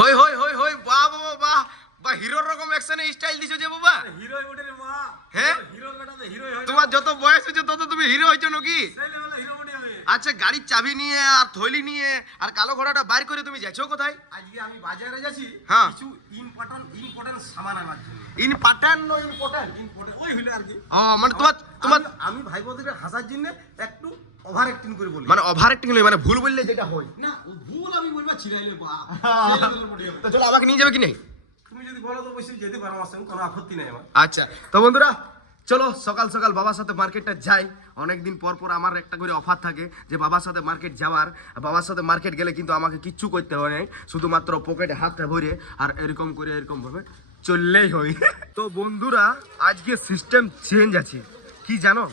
হই হই হই হই বাহ বাবা বাহ বা হিরোর রকম অ্যাকশনে স্টাইল দিছো যে বাবা হিরোই বটে রে মা। হ্যাঁ হিরো বেটা তো হিরোই হয়। তোমার যত বয়স হয়েছে তত তুমি হিরো হইছো নাকি? সেই লেভেলে হিরো বটে আমি। আচ্ছা গাড়ির চাবি নিয়ে আর থৈলি নিয়ে আর কালো ঘোড়াটা বাইর করে তুমি যাচ্ছো কোথায়? আজকে আমি বাজারে যাচ্ছি হ্যাঁ। কিছু ইম্পর্টেন্ট সামান আনার জন্য। ইন পাঠান নো ইম্পর্টেন্ট ইম্পর্টেন্ট ওই হলো আর কি। ও মানে তোমার আমি ভাই বোনদের হাসার জন্য একটু ওভার অ্যাক্টিং করে বলি। মানে ওভার অ্যাক্টিং নয় মানে ভুল বললে যেটা হয়। না ও ভুল আমি বলবা ছিড়াইলে বাপ। সেই লেভেলের বটে আমি। তো চলো আমাকে নিয়ে যাবে কি নেই? তুমি যদি বলো তো অবশ্যই যেতে পারো, আমার সঙ্গে কোনো আপত্তি নাই আমার। আচ্ছা তো বন্ধুরা চলো সকাল সকাল বাবার সাথে মার্কেটটা যাই। অনেকদিন পর পর আমার একটা করে অফার থাকে যে বাবার সাথে মার্কেট যাওয়ার। বাবার সাথে মার্কেট গেলে কিন্তু আমাকে কিচ্ছু করতে হয় না, শুধুমাত্র পকেটে হাতটা ভরে আর এরকম করে এরকম ভাবে চললেই হয়। তো বন্ধুরা আজকে সিস্টেম চেঞ্জ আছে কি জানো?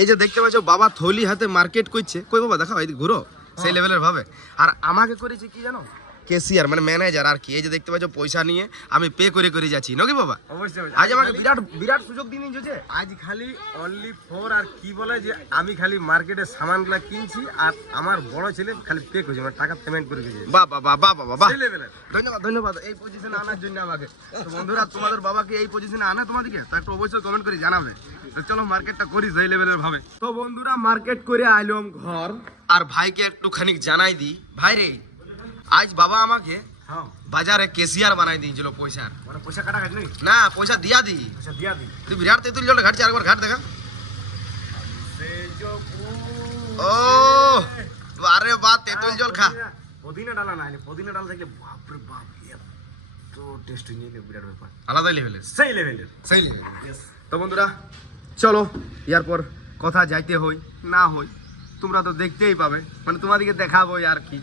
এই যে দেখতে পাচ্ছ বাবা থলি হাতে মার্কেট করছে, কই বাবা দেখাও এইদিকে ঘুরো, সেই লেভেলের ভাবে। আর আমাকে করেছে কি জানো? ক্যাশিয়ার মানে ম্যানেজার আর কি। এই যে দেখতে পাচ্ছ পয়সা নিয়ে আমি পে করে করে যাচ্ছি নাকি বাবা? অবশ্যই আজ আমাকে বিরাট বিরাট সুযোগ দিয়ে নিয়েছে। আজ খালি অনলি ফর আর কি বলে যে আমি খালি মার্কেটে সামানগুলা কিনছি আর আমার বড় ছেলে খালি পে করছে, মানে টাকা পেমেন্ট করে দিয়েছে। বাহ বাহ বাহ বাহ বাহ বাহ, সেই লেভেলের। ধন্যবাদ ধন্যবাদ এই পজিশনে আনার জন্য আমাকে। তো বন্ধুরা তোমাদের বাবাকে এই পজিশনে আনে তোমাদেরকে তো একটু অবশ্যই কমেন্ট করে জানাবে। তো চলো মার্কেটটা করি সেই লেভেলের ভাবে। তো বন্ধুরা মার্কেট করে আইলাম ঘর আর ভাইকে একটুখানি জানাই দিই, ভাই রে আজ বাবা আমাকে হ্যাঁ, বাজারে ক্যাশিয়ার বানাই দিয়েছিল পয়সার। মানে পয়সা কাটা কাটলি? না পয়সা দিয়া দি। পয়সা দিয়া দি। তুই বিরাট তেঁতুল জলটা ঘাটছি, আরেকবার ঘাট দেখা। ও আরে বাহ তেঁতুল জল খা। পুদিনা ডালা না, পুদিনা ডাল থাকলে বাপ রে বাপ এত টেস্ট নিয়ে বিরাট ব্যাপার। আলাদা লেভেলের, সেই লেভেলের। সেই লেভেলের। তো বন্ধুরা চলো এরপর কথা যাইতে হই না হই তোমরা তো দেখতেই পাবে, মানে তোমাদেরকে দেখাবো আর কি।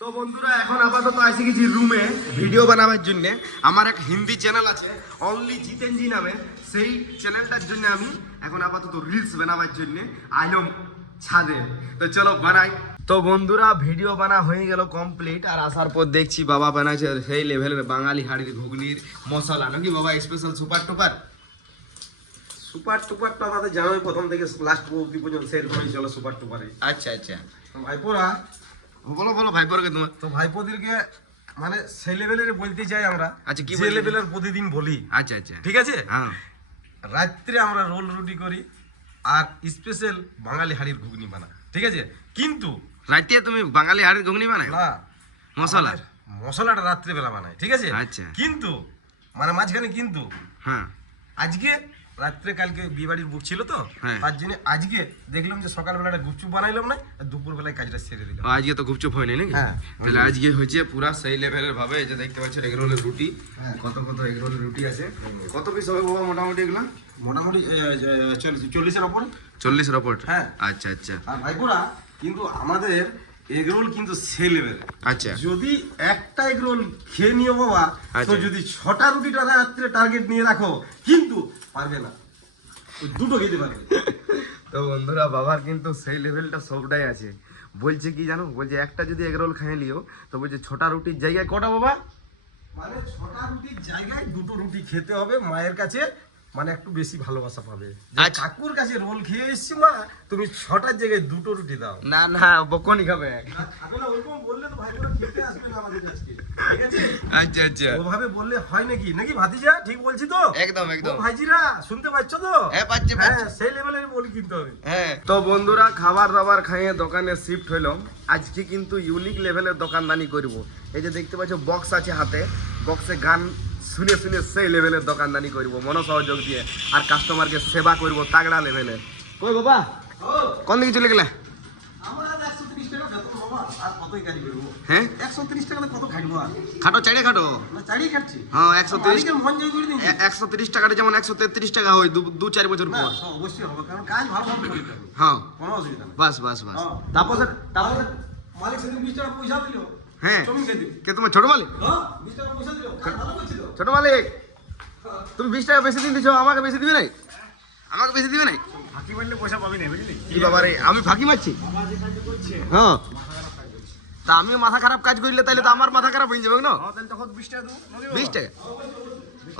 তো বন্ধুরা এখন আপাতত আসি গেছি রুমে ভিডিও বানাবার জন্য। আমার এক হিন্দি চ্যানেল আছে অনলি জিতেনজি নামে, সেই চ্যানেলটার জন্য আমি এখন আপাতত রিলস বানাবার জন্য আইলাম ছাদে। তো চলো বানাই। তো বন্ধুরা ভিডিও বানা হয়ে গেল কমপ্লিট আর আসার পর দেখছি বাবা বানাইছে সেই লেভেলের বাঙালি হাড়ির ঘুগনির মশলা নাকি বাবা স্পেশাল সুপার টুপার। সুপার টুপার তো আমাদের জানোই প্রথম থেকে লাস্ট অবধি পর্যন্ত সেরকমই চলো সুপার টুপারে। আচ্ছা আচ্ছা ভাইপোরা বলো বলো ভাই পরকে তোমার। তো ভাইপোদেরকে মানে সেই লেভেলের বলতে চাই আমরা। আচ্ছা, কি যে বলতে লেভেলের প্রতিদিন বলি, আচ্ছা আচ্ছা ঠিক আছে? হ্যাঁ রাত্রে আমরা রোল রুটি করি আর স্পেশাল বাঙালি হাড়ির ঘুগনি বানা, ঠিক আছে? কিন্তু রাতে তুমি বাঙালি হাড়ির ঘুগনি বানাই না, মশলা? আমাদের মশলাটা রাত্রে বেলা বানাই, ঠিক আছে? আচ্ছা। কিন্তু মানে মাঝখানে কিন্তু হ্যাঁ আজকে রাত্রে কালকে বিয়ে বাড়ির বুক ছিল তো, হ্যাঁ। তার জন্য আজকে দেখলাম যে সকালবেলাটা গুপচুপ বানাইলাম না, আর দুপুর বেলায় কাজটা সেরে দিলাম। ও, আজকে তো গুপচুপ হয়নি নাকি? হ্যাঁ। তাহলে আজকে হয়েছে পুরা সেই লেভেলের ভাবে। এই যে দেখতে পাচ্ছেন এগরোলের রুটি, কত কত এগরোলের রুটি আছে। কত পিস হবে বাবা মোটামুটি এগুলা? মোটামুটি 40-এর ওপরে। 40-এর ওপর? হ্যাঁ। আচ্ছা আচ্ছা আর ভাইপোরা কিন্তু আমাদের এগরোল কিন্তু সেই লেভেলের। আচ্ছা যদি একটা এগরোল খেয়ে নিও বাবা, তো আচ্ছা। যদি 6টা রুটিটা রাত্রে টার্গেট নিয়ে রাখো কিন্তু পারবে না, ওই দুটো খেতে পারবে। তো বন্ধুরা বাবার কিন্তু সেই লেভেলটা সবটাই আছে। বলছে কি জানো, বলছে একটা যদি এগরোল খেয়ে লিও তো বলছে 6টা রুটির জায়গায় কটা বাবা? মানে 6টা রুটির জায়গায় 2টো রুটি খেতে হবে মায়ের কাছে, মানে একটু বেশি ভালোবাসা পাবে। যে আচ্ছা। ঠাকুর কাছে রোল খেয়ে এসছি মা, তুমি 6টার জায়গায় 2টো রুটি দাও। না না বকনি খাবে। খাবে না ওরকম বললে তো ভাইপোরা খেতে আসবে না আমাদের কাছে, ঠিক আছে? আচ্ছা আচ্ছা ওভাবে বললে হয় নাকি? নাকি ভাতিজা ঠিক বলছি তো? একদম একদম। ও ভাইজিরা শুনতে পাচ্ছ তো? হ্যাঁ পাচ্ছি হ্যাঁ, পাচ্ছি। সেই লেভেলের বলি কিনতে হবে। হ্যাঁ তো বন্ধুরা খাবার দাবার খাইয়ে দোকানে শিফট হইলাম। আজকে কিন্তু ইউনিক লেভেলের দোকানদানি করব। এই যে দেখতে পাচ্ছ বক্স আছে হাতে, বক্সে গান শুনে শুনে সেই লেভেলের দোকানদানি করব মনোসহযোগ দিয়ে, আর কাস্টমারকে সেবা করব তাগড়া লেভেলের। কই বাবা কোন দিকে চলে গেলে? আমার আর 130 টাকা বেতন বাবা, আর কতই গাড়ি করবো? হ্যাঁ 130 টাকা কত খাটবো আর? খাটো চাইড়ে খাটো। না চালিয়ে খাচ্ছি। হ্যাঁ 130 মালিকের মন জয় করে দিন। 130 টাকাটা যেমন 133 টাকা হয় 2-4 বছর না, পর। অবশ্যই হবে, কারণ কাজ ভালো ভাবে করতে হবে। হ্যাঁ কোনো অসুবিধা নেই। বাস বাস বাস। হ্যাঁ। তারপর তারপর মালিক সেদিন 20 টাকা পয়সা দিল। হ্যাঁ জমি খেয়ে দিল। কে তোমার ছোট মালিক? হ্যাঁ, 20 টাকা পয়সা দিল। কাজ ভালো করছিল। ছোট মালিক তুমি 20 টাকা বেশি দিন দিছো, আমাকে বেশি দিবে নাই? আমাকে বেশি দিবে নাই? ফাঁকি মারলে পয়সা পাবি না, বুঝলি? কি বাবা রে আমি ফাঁকি মারছি? আমার যে কাজ করছে, হ্যাঁ তা আমি মাথা খারাপ কাজ করলে তাহলে তো আমার মাথা খারাপ হয়ে যাবে না? হ্যাঁ, তাহলে তখন 20 টাকা দেবো। নাকি বাবা? 20 টাকা?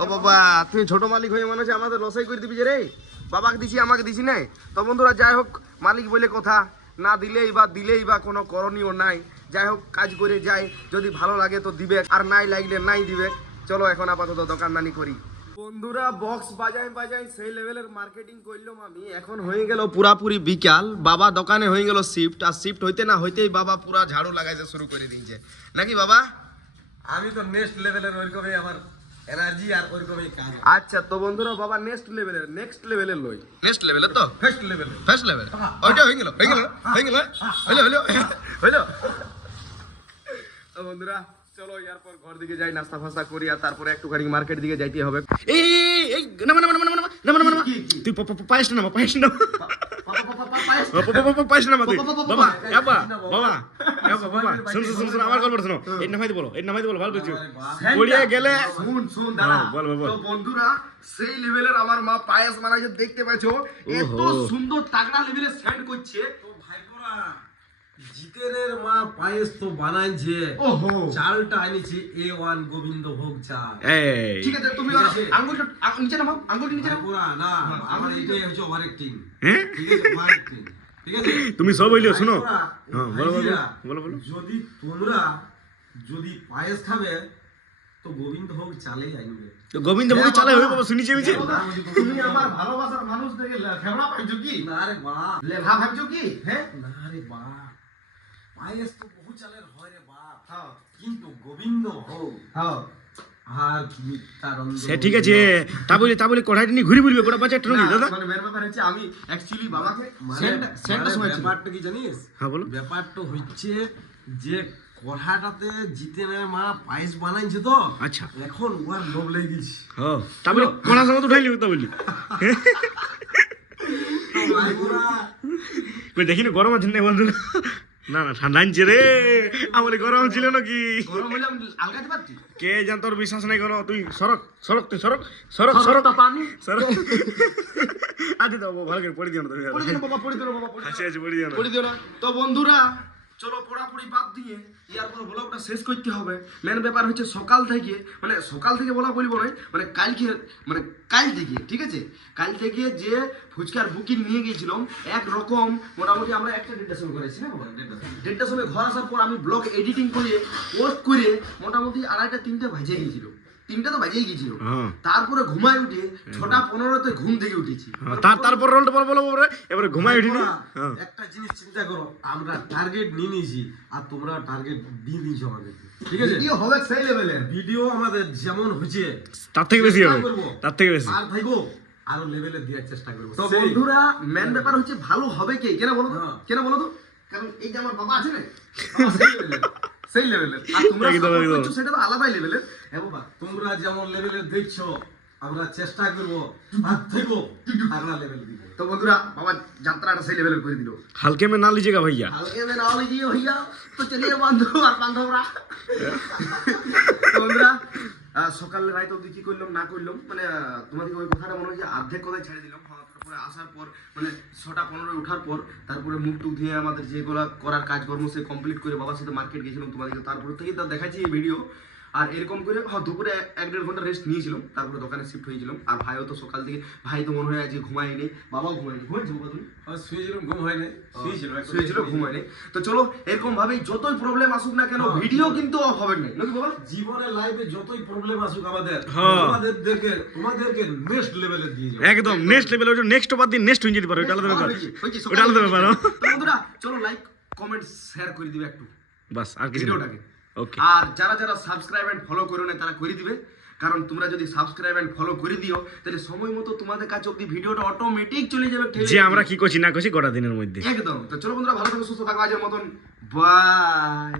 ও বাবা তুমি ছোট মালিক হয়ে মনে হচ্ছে আমাদের লসাই করে দিবি যে রে। বাবাকে দিছি আমাকে দিছি নাই। তো বন্ধুরা যাই হোক মালিক বলে কথা, না দিলেই বা দিলেই বা কোনো করণীয় নাই। যাই হোক কাজ করে যাই, যদি ভালো লাগে তো দিবে, আর নাই লাগলে নাই দিবে। চলো এখন আপাতত দোকানদানি করি। বন্ধুরা বক্স বাজাই বাজাই সেই লেভেলের মার্কেটিং করলাম আমি। এখন হয়ে গেল পুরাপুরি বিকাল, বাবা দোকানে হয়ে গেল শিফট, আর শিফট হইতে না হইতেই বাবা পুরা ঝাড়ু লাগাইতে শুরু করে দিয়েছে, নাকি বাবা? আমি তো নেক্সট লেভেলের ওইরকমই আমার এনার্জি আর ওইরকমই কাজ। আচ্ছা তো বন্ধুরা বাবা নেক্সট লেভেলের লই, নেক্সট লেভেলের তো ফার্স্ট লেভেল। ফার্স্ট লেভেল ওইটা হয়ে গেল হইলো। তো বন্ধুরা চলো এরপর ঘর দিকে যাই, নাস্তা ফাস্তা করি, আর তারপরে একটুখানি মার্কেট দিকে যাইতে হবে। এই নামা তুই পায়েস না পায়েস না পায়েস না তুই বাবা বাবা বাবা বাবা শুন আমার গল্প শোনো। এই নামাইতে বলো ভালো কিছু পড়িয়ে গেলে শুন দাঁড়া বল। তো বন্ধুরা সেই লেভেলের আমার মা পায়েস বানাইছে, দেখতে পাচ্ছো এত সুন্দর তাগড়া লেভেলের সেন্ড করছে। তো ভাইপোরা জিতেনের মা পায়েস তো বানাইছে, ওহো চালটা আনিছি A1 গোবিন্দ ভোগ চাল। এই ঠিক আছে তুমি আঙ্গুলটা নিচে নামাও, আঙ্গুলটা নিচে নামাও। পুরা না আমার এটাই হচ্ছে ওভার অ্যাক্টিং। হ্যাঁ ঠিক আছে ওভার অ্যাক্টিং, ঠিক আছে তুমি সব হইলো শোনো। ভাইজিরা, বলো যদি তোমরা যদি পায়েস খাবে তো গোবিন্দ ভোগ চালেই আনবে। তো গোবিন্দ ভোগ চালে হইবে বাবা, শুনিছি আমি। তুমি আমার ভালোবাসার মানুষ থেকে ফেবড়া পাইছো কি? না রে বাপ, লেভা ভাবছো কি? হ্যাঁ না রে বাপ, পায়েস তো বহু চালের হয় রে বাপ। হ্যাঁ কিন্তু গোবিন্দ ভোগ হ্যাঁ আর মিত্রানন্দ সে ঠিক আছে, তা বলে কড়াইটা নিয়ে ঘুরি ঘুরবে গোটা বাচ্চা ট্রনি দাদা। মানে মেন ব্যাপার হচ্ছে আমি অ্যাকচুয়ালি বাবাকে সেন্টটা সময় ছিল। ব্যাপারটা কি জানিস? হ্যাঁ বলো। ব্যাপারটা হচ্ছে যে কড়াটাতে জিতেনের মা পায়েস বানাইছে তো, আচ্ছা এখন ওর লোভ লেগে গেছে। হ্যাঁ তারপরে কোনা সঙ্গে তো উঠাইলি তা বললি কই দেখি না গরম আছে না বন্ধু? না ঠান্ডা আনছে রে, আমার গরম ছিল নাকি? গরম হইলে আমি আলগাতে পারছি। কে জান তোর বিশ্বাস নাই কোনো, তুই সরক আচ্ছা তো ভালো করে পড়ে দিও না তুমি, পড়ি দিও বাবা হাসি হাসি পড়ে দিও না। পড়ি দিও না। তো বন্ধুরা চলো পড়াপড়ি বাদ দিয়ে ইয়ারপর ব্লগটা শেষ করতে হবে। মেন ব্যাপার হচ্ছে সকাল থেকে বলা বলবো নয়, মানে কাল থেকে ঠিক আছে, কাল থেকে যে ফুচকার বুকিং নিয়ে গিয়েছিলাম একরকম মোটামুটি আমরা 1:30টার সময় করেছি না, 1:30টার সময় ঘর আসার পর আমি ব্লগ এডিটিং করে পোস্ট করে মোটামুটি 2:30-3টা বাজে গিয়েছিল, 3টা তো বাজেই গিয়েছিল। তারপরে ঘুমায় উঠে 6:15-তে ঘুম থেকে উঠেছি। তারপর রোলটা বলো এবারে ঘুমাই উঠি না। একটা জিনিস চিন্তা করো, আমরা টার্গেট নিয়ে নিয়েছি আর তোমরা টার্গেট দিয়ে দিয়েছো আমাদের, ঠিক আছে? ভিডিও হবে সেই লেভেলের, ভিডিও আমাদের যেমন হচ্ছে তার থেকে বেশি হবে, তার থেকে বেশি আর থাকবো আরো লেভেলে দেওয়ার চেষ্টা করবো। তো বন্ধুরা মেন ব্যাপার হচ্ছে ভালো হবে কে, কেন বলো তো? কারণ এই যে আমার বাবা আছে না, সেই লেভেলের, আর তোমরা সাপোর্ট করছো সেটা তো আলাদাই লেভেলের। হ্যাঁ বাবা তোমরা যেমন লেভেলের দেখছো আমরা চেষ্টা করবো আর থেকো আলাদা লেভেল দিব। তো বন্ধুরা বাবা যাত্রাটা সেই লেভেলের করে দিল। हल्के में ना लीजिएगा भैया, हल्के में ना लीजिए भैया। तो चलिए बांधवরা। তো বন্ধুরা সকালে রাত অবধি কি করলাম না করলাম, মানে তোমাদেরকে ওই কথাটা মনে হয় যে অর্ধেক কথাই ছেড়ে দিলাম। তারপরে আসার পর মানে 6:15 উঠার পর তারপরে মুখ টুক ধুয়ে আমাদের যেগুলো করার কাজকর্ম সে কমপ্লিট করে বাবার সাথে মার্কেট গেছিলাম তোমাদেরকে, তারপর থেকে তা দেখাচ্ছি এই ভিডিও। আর এরকম করে দুপুরে 1-1.5 ঘন্টা রেস্ট নিয়েছিলাম, তারপরে দোকানে শিফট হয়েছিলাম। আর ভাইও তো সকাল থেকে, ভাই তো মনে হয় আজ ঘুমায়নি, বাবাও ঘুমায়নি। ঘুমাইছো বাবা তুমি? শুয়েছিলাম, ঘুম হয়নি, শুয়েছিল ঘুম হয়নি। তো চলো এরকম ভাবেই যতই প্রবলেম আসুক না কেন ভিডিও কিন্তু অফ হবে না, নাকি বাবা? জীবনে লাইফে যতই প্রবলেম আসুক আমাদের তোমাদেরকে নেক্সট লেভেলে দিয়ে যাবো, একদম নেক্সট লেভেলে। ওটা নেক্সট বাদ দিয়ে নেক্সট হয়ে যেতে পারে, ওটা আলাদা ব্যাপার, ওটা আলাদা ব্যাপার। বন্ধুরা চলো লাইক কমেন্ট শেয়ার করে দিবে একটু বাস, আর কিছু ভিডিওটাকে। ওকে, আর যারা সাবস্ক্রাইব এন্ড ফলো করো না তারা করে দিবে, কারণ তোমরা যদি সাবস্ক্রাইব এন্ড ফলো করে দিও তাহলে সময় মতো তোমাদের কাছে অবধি ভিডিওটা অটোমেটিক চলে যাবে যে আমরা কি করছি না করছি গোটা দিনের মধ্যে। একদম। তো চলো বন্ধুরা ভালো থাকো, সুস্থ থাকো, আজের মতন বাই।